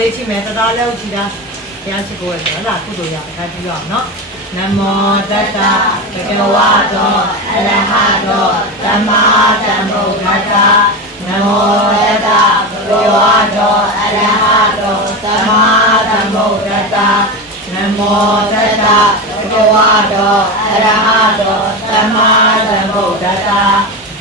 လေးချိမယ်တသားလောက်ချိတာဘုရားရှိခိုးရဆိုတော့ကုသိုလ်ရအခါကြည့်ရအောင်နော်နမောတတ္တဘဂဝါတောအရဟတောသမ္မာသမ္ဗုဒ္ဓတ္တနမောတတ္တဘဂဝါတောအရဟတောသမ္မာသမ္ဗုဒ္ဓတ္တနမောတတ္တဘဂဝါတောအရဟတောသမ္မာသမ္ဗုဒ္ဓတ္တ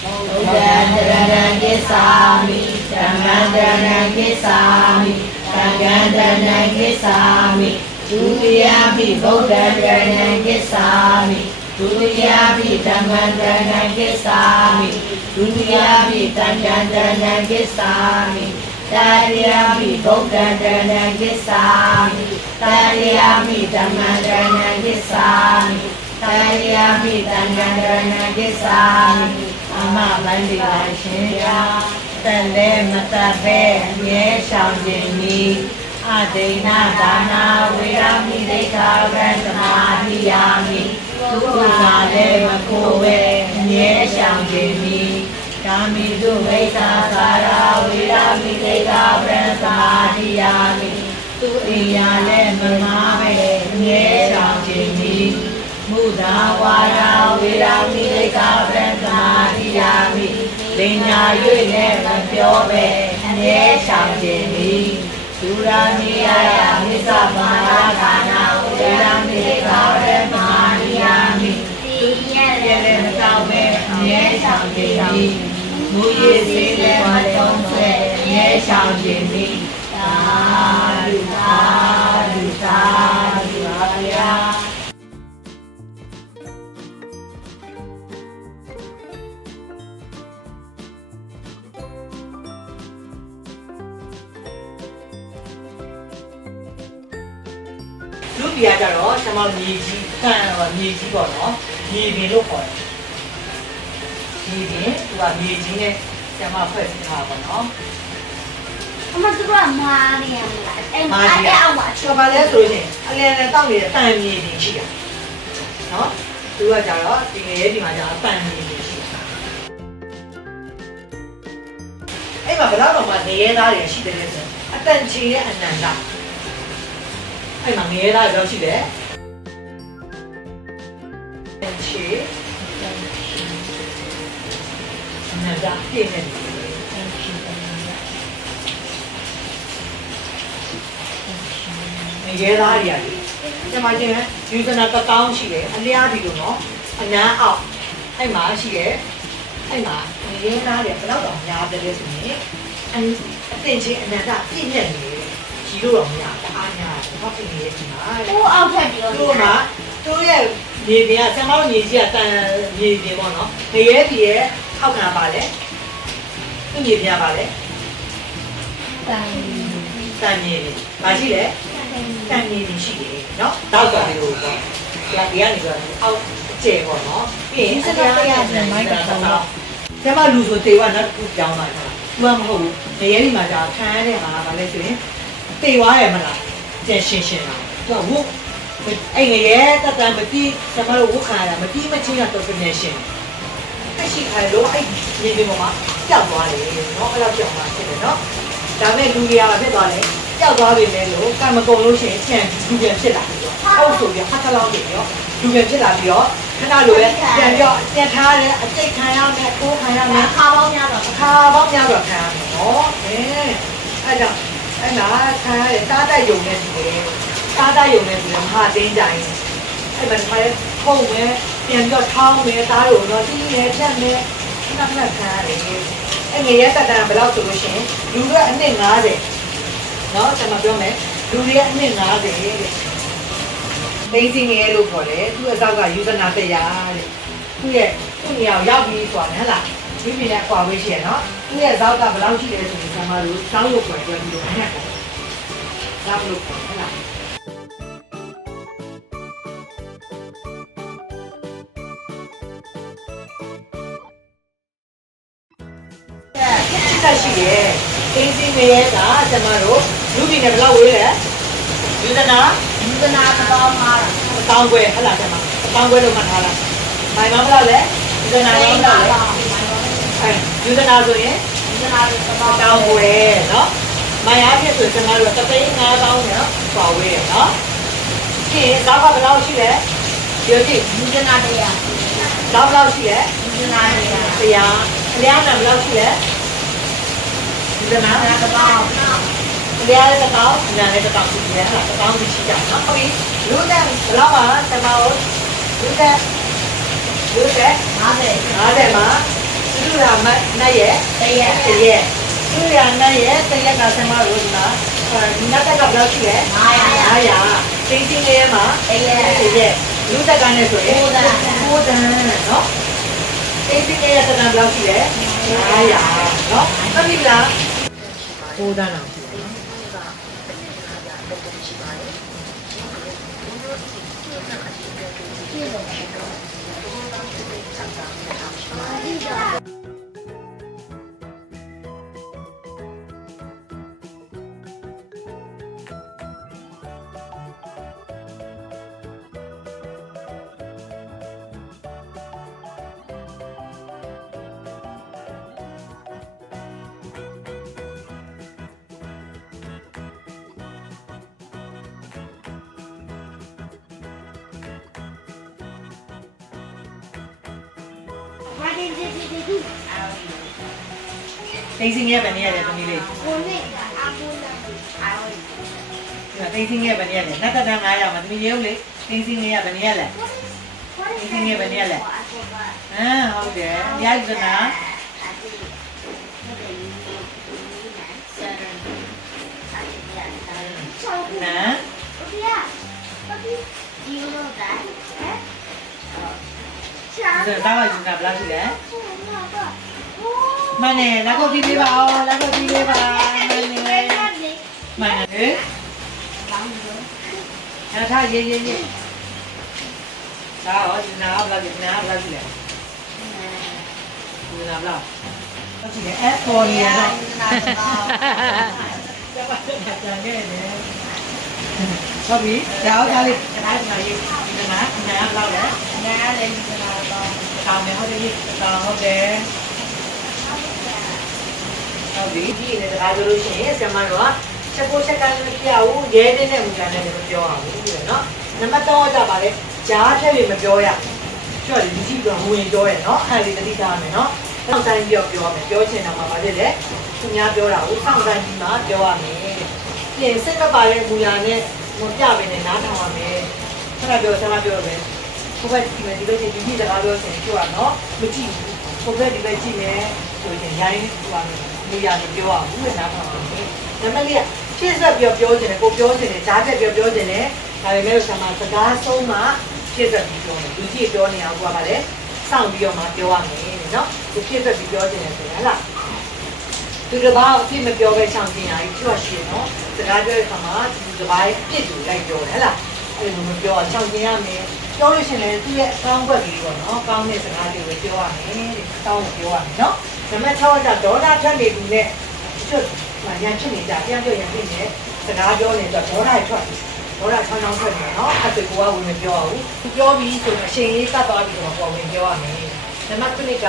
ဘုဒ္ဓံတရဏံကိသာမိဓမ္မံတရဏံကိသာမိ သံဃံတရဏံကိသာမိဒုတိယပိဗုဒ္ဓံတရဏံကိသာမိဒုတိယပိဓမ္မံတရဏံကိသာမိဒုတိယပိသံဃံတရဏံကိသာမိတတိယပိဗုဒ္ဓံတရဏံကိသာမိတတိယပိဓမ္မံတရဏံကိသာမိတတိယပိသံဃံတရဏံကိသာမိအမပန်းဒီပါရှင်ဗျာ တန်လဲမတတ်ပဲအမြဲရှောင်ခြင်းနီအဒိဏဒါနာဝေရမိဒိဋ္ဌာဗံသမာဓိယာမိဒုက္ခလည်းမကိုဝဲအမြဲရှောင်ခြင်းနီကာမိတုဝိသသာရာဝေရမိဒိဋ္ဌာဗံသမာဓိယာမိသူအိယာလည်းမမားပဲအမြဲရှောင်ခြင်းနီမုဒာဝါရာဝေရာမိလိကဗရသမာတိယာမိ ပညာ၍လည်းမပြောပဲအမြဲရှောင်ခြင်းသည်ဒူရာနိယယမိစ္ဆမာယာခာနာဝေရာမိလိကဗရသမာတိယာမိသူရဲ့လည်းမတောင်းပဲအမြဲရှောင်ခြင်းသည်မူရည်စေလည်းမတုံးဆွဲအမြဲရှောင်ခြင်းသည် လူပြည်ကကြတော့ကျွန်မမြေကြီးကန့်တော့မြေကြီးပေါ့နော်မြေပင်လို့ခေါ်တယ်မြေပင်သူကမြေကြီးနဲ့ကျွန်မဖွဲ့စည်းထားပါပေါ့နော်အမတို့ကမာနေရမလားအဲ့မာတဲ့အောင်မှာဆိုပါလဲဆိုရင်အလယ်နဲ့တောက်နေတဲ့တန်မြေပင်ရှိတာနော်သူကကြတော့ဒီငယ်ဒီမှာကြတော့တန်မြေပင်ရှိတာအဲ့မှာဘယ်တော့မှနေရသားတွေရှိတယ်လဲဆိုအတန်ချီရဲ့အနန္တ အဲ့မှာနေရသားတွေတော့ရှိတယ်အတန်ချီအနန္တပြည့်နေတယ်နေရသားတွေရတယ်ကျွန်မချင်းယူဇနာတကောင်းရှိတယ်အလျားဒီလိုနော်အနမ်းအောက်အဲ့မှာရှိတယ်အဲ့မှာနေရသားတွေဘယ်တော့တော့များတယ်လဲဆိုရင်အအတင်ချင်းအနန္တပြည့်နေတယ်ကြီးလို့တော့မရတ အားများတယ်ဘာဖြစ်နေလဲဒီမှာ ကိုအောက်ထက်ပြီးတော့ တို့မှာတို့ရဲ့မြေပြင်ကဆံမောင်းမြေကြီးကတန်မြေပြင်ပေါ့နော်။ငရဲပြည်ရဲ့အောက်ခံပါလေ။သူ့မြေပြင်ကပါလေ တန် ။တန်မြေတွေ။ဘာရှိလဲ။တန်မြေတွေရှိတယ်နော်။တောက်ကလေးကိုပေါ့။ဒီကနေပြီးတော့အောက်ကျဲပေါ့နော်။ပြီးရင်အတရားတရားနဲ့မိုက်ကတော့ကျမလူဆိုတေဝါနောက်တစ်ခုပြောင်းလာတာ။ तू ကမဟုတ်ဘူး။ငရဲဒီမှာじゃခံရတဲ့ဟာကဘာလဲဆိုရင်တေသွားတယ်မလား။ ကျန်ရှင်းရှင်းလာ။ तू ကဝုတ်အဲ့ငရဲတတမတိကျမတို့ဝုတ်ခါရမတိမချင်းကတော့ပြနေရှင်း။အဲ့ရှိခါလို့အဲ့ဒီဒီပေါ်မှာကြောက်သွားတယ်နော်။အဲ့တော့ကြောက်သွားဖြစ်တယ်နော်။ဒါမဲ့လူတွေကဖြစ်သွားတယ်။ကြောက်သွားပြီလေလို့ကံမကုန်လို့ရှိရင်ချန်လူပြန်ဖြစ်လာပြီ။အောက်ဆိုပြီးဟတ်တလောင်းနေရောလူပြန်ဖြစ်လာပြီးတော့ခဏလိုပဲပြန်ပြောပြန်ထားတယ်အတိတ်ခံရမယ်ကိုးခံရမယ်ခါပေါင်းများတော့အခါပေါင်းများစွာခံရမယ်နော်အဲအဲကြောင့် အဲ့နာခံရတဲ့တားတိုက်ယုံနဲ့ဒီလေတားတိုက်ယုံနဲ့ဒီလေမဟာတင်းကြိုင်အဲ့မှာဒီခုံမယ်ပြန်ပြီးတော့ထောင်းမယ်တားလို့တော့တီးမယ်ဖြတ်မယ်ခဏခဏခံရတယ်အဲ့ငယ်ရက်တက်တန်ဘယ်လောက်ဆိုလို့ရှိရင်လူကအနှစ်90နော်ကျွန်မပြောမယ်လူတွေကအနှစ်90တဲ့သိသိငယ်လို့ခေါ်တယ်သူ့အစောက်ကယူဇနာတရားတဲ့သူ့ရဲ့သူ့နေရာကိုရောက်ပြီးဆိုတာဟဲ့လား ဒီပြည်နဲ့ကွာဝေးရှိရနော်သူ့ရဲ့ဇောက်ကဘယ်လောက်ရှိလဲဆိုရင်ဆံမတို့တောင်းလို့ပြောပြပြီးတော့ဟဲ့ပေါ့ဇောက်လို့ပေါ့ဟုတ်လားအဲ့ရှိရဲ့တင်းစင်းငရဲကကျွန်မတို့လူပြည်နဲ့ဘယ်လောက်ဝေးလဲယူဒနာယူဇနာတော်မှာအတောင်းခွဲဟုတ်လားကျွန်မအတောင်းခွဲလို့မှတ်ထားလားမိုင်မဘယ်လောက်လဲယူဒနာရောင်းတော့လဲအဲ ယူဒနာဆိုရင် ယူဇနာတော် တောင်းခွဲเนาะ မာယာဖြစ်ဆိုကျွန်တော်တို့တသိန်း5000နော်ပွာဝေးရနော်ဒီဇာတ်ကဘယ်လောက်ရှိလဲဒီလိုကြည့် ဒီကနာတရား ဇာတ်ဘယ်လောက်ရှိလဲ ဒီကနာတရား တရားအလျားနာဘယ်လောက်ရှိလဲဒီကနာ နာတော့ အလျားလည်းတစ်ကောင်းနာလည်းတစ်ကောင်းရှိတယ်ဟာတစ်ကောင်းရှိကြနော်ဟုတ်ပြီလူတဲ့ဘယ်လောက်ပါတမောလူတဲ့လူတဲ့ 50 50မှာ သူတို့ကမနဲ့ရဲ့တရက်တရက်သူရနဲ့ရဲ့တရက်ကဆမလို့ဒီမှာနတ်တက်ကဘယ်လောက်ရှိလဲ900 900တင်းတင်းလေးမှာတရက်တရက်လူတက်ကနဲ့ဆိုရင်9တန်း9တန်းနော်တင်းတင်းလေးရဲ့တန်းဘယ်လောက်ရှိလဲ900နော်ဟုတ်ပြီလား9တန်းအော ကိုနေအာဘူလာအာဝီဒီမှာတင်းစင်းရဲ့ဗနေရတယ်နတ်တန်း900မှာသမီးရုပ်လေးတ giờ tao lại làm ra gì đấy. Mà nè lá cờ đi đi lá cờ đi đi vào nè. Mà nè. À tha gì gì gì tao ở Việt Nam là Việt Nam là gì đấy Việt Nam là nó chỉ để ép con nghe thôi sao biết cháu cháu đi. Cái này gì cái này là lau đấy သားကယူနာဘလားရှိလဲโอ้မနဲ့လက်ကိုပြီးပေးပါအောင်လက်ကိုပြီးပေးပါမနဲ့မနဲ့ဟဲ့လောင်းလို့အဲ့ဒါရေးရေးရေးဒါရောယူနာဘလားယူနာဘလားရှိလဲယူနာဘလားဟုတ်ရှိတယ်အဲ့ပေါ်နေရတော့ကျမတို့ကကြံခဲ့တယ်ဟုတ်ပြီဒါအောင်ဒါလေးဒါကရေးယူနာနာဘလားလဲနားလည်းဒီကတော့တောင်းမယ်ဟုတ်တယ်တောင်းဟုတ်တယ်ဟုတ်ပြီဒီနေ့ဒါကြလို့ရှိရင်ဆမတော်ကချက်ကိုချက်ကလည်းမပြဘူးရဲတဲ့နဲ့မူကြတဲ့လည်းမပြောအောင်ဘူးပြီးတော့နော်နံပါတ်3ကကြပါလေဂျားဖြက်ပြီးမပြောရပြောလူကြီးကဝင်ပြောရနော်အဲ့ဒီတတိထားမယ်နော်စောင့်တိုင်းပြောပြောမယ်ပြောချင်တာမှာပါလေလေသူများပြောတာကိုစောင့်တိုင်းပြီးမှပြောရမယ်ပြင်စိတ်မပါတဲ့မူရနဲ့မပြဘဲနဲ့နားထောင်ရမယ်ခဏပြောဆမပြောမယ် ကိုယ်ပဲဒီမဲ့ဒီဘက်ကြည့်ဒီစကားပြောစင်ကြွားနော်မကြည့်ဘူးကိုယ်ပဲဒီဘက်ကြည့်မယ်ဆိုရင်ရိုင်းကြွားမယ်နေရာနေပြောအောင်ဘူးလေနားထောင်အောင်နံပါတ်လေးကရှေ့ဆက်ပြောပြောခြင်းနဲ့ကိုပြောခြင်းနဲ့ဓာတ်တက်ပြောပြောခြင်းနဲ့ဒါပေမဲ့ဆံမစကားဆုံးမှရှေ့ဆက်ပြီးပြောမယ်လူကြီးပြောနေအောင်ကပါလေစောင့်ပြီးတော့မှပြောရမယ်နော်ဒီရှေ့ဆက်ပြီးပြောခြင်းနဲ့ဆိုရင်ဟလားသူတစ်ပါးအဖြစ်မပြောပဲချောင်းတင်ရည်ကျွတ်ရှင်နော်စကားပြောတဲ့အခါမှာဒီတစ်ပါးရဲ့အပြစ်ကိုလိုက်ပြောတယ်ဟလားအဲ့လိုမပြောအောင်ချောင်းတင်ရမယ် ပြောလို့ရှိရင်လည်းသူ့ရဲ့အကောင်းဘက်ကြီးပေါ့နော်။ကောင်းတဲ့စကားတွေပဲပြောရမယ်တဲ့။ကောင်းကိုပြောရမယ်နော်။နံပါတ်6ကဒေါသထွက်နေပြီနဲ့ကျွတ်မှရန်ဖြစ်နေကြပြန်ပြောရန်ဖြစ်နေစကားပြောနေတော့ဒေါသထွက်ဒေါသချောင်းချောင်းထွက်နေနော်။အဲ့ဒါကိုကဝင်မပြောဘူး။သူပြောပြီးဆိုရင်အချိန်လေးကတ်သွားပြီးတော့ပေါ်ဝင်ပြောရမယ်။နံပါတ်9က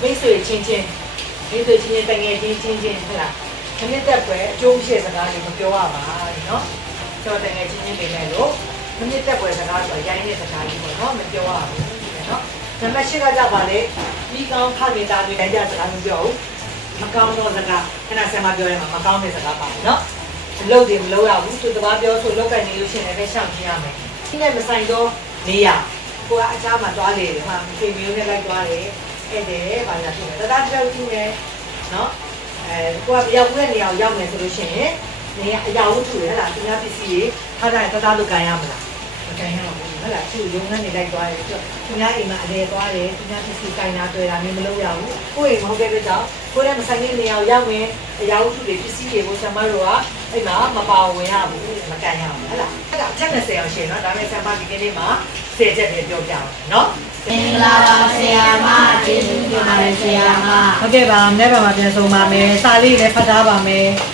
မိတ်ဆွေချင်းချင်းမိတ်ဆွေချင်းချင်းတငယ်ချင်းချင်းချင်းဟုတ်လား။ခဏတက်ပွဲအကျိုးရှိစကားတွေမပြောရပါဘူးနော်။ကျွန်တော်တငယ်ချင်းချင်းနေမယ်လို့ မနစ်တက်ပွဲစကားဆိုရိုင်းတဲ့စကားလေးပေါ့နော်မပြောရဘူးနော်နံပါတ်၈ကကြပါလေပြီးကောင်းခမိသားတွေရိုင်းကြစကားမပြောဘူးမကောင်းတော့စကားခဏဆက်မပြောရမှာမကောင်းတဲ့စကားပါနော်အလုပ်တွေမလုပ်ရဘူးသူတပားပြောဆိုလောက်ကနေလို့ရှိရင်လည်းရှောင်ပြရမယ်ဒီနဲ့မဆိုင်တော့နေရကိုကအချားမှာတွားလေဟာဖေမျိုးနဲ့လိုက်တွားတယ်အဲ့တဲ့ဘာလဲဖြစ်လဲတသားတစ်ယောက်ကြီးနဲ့နော်အဲကိုကရောက်တဲ့နေရာကိုရောက်မယ်ဆိုလို့ရှိရင် နေရအရာဝတ္ထုလေဟဲ့လားသူများပစ္စည်းတွေထားတိုင်းတသားလုကန်ရမလားမကန်ရဘူးဟုတ်လားသူရုံနဲ့နေလိုက်သွားတယ်သူသူများအိမ်မှာအလဲသွားတယ်သူများပစ္စည်းကင်တာတွေ့တာမျိုးမလုပ်ရဘူးကိုယ့်အိမ်မဟုတ်တဲ့ကြောင့်ကိုယ်လည်းမဆိုင်တဲ့နေရာကိုရောက်ရင်အရာဝတ္ထုတွေပစ္စည်းတွေကိုဆံမတို့ကအဲ့မှာမပါဝင်ရဘူးမကန်ရဘူးဟုတ်လားအဲ့ဒါအချက်20အောင်ရှင်နော်ဒါပေမဲ့ဆံမဒီကနေ့မှာ10ချက်ပဲပြောပြအောင်နော်မင်္ဂလာပါဆရာမကျေးဇူးတင်ပါတယ်ဆရာမဟုတ်ကဲ့ပါမနေ့ကမှပြန်ဆုံးပါမယ်စာလေးလည်းဖတ်ထားပါမယ်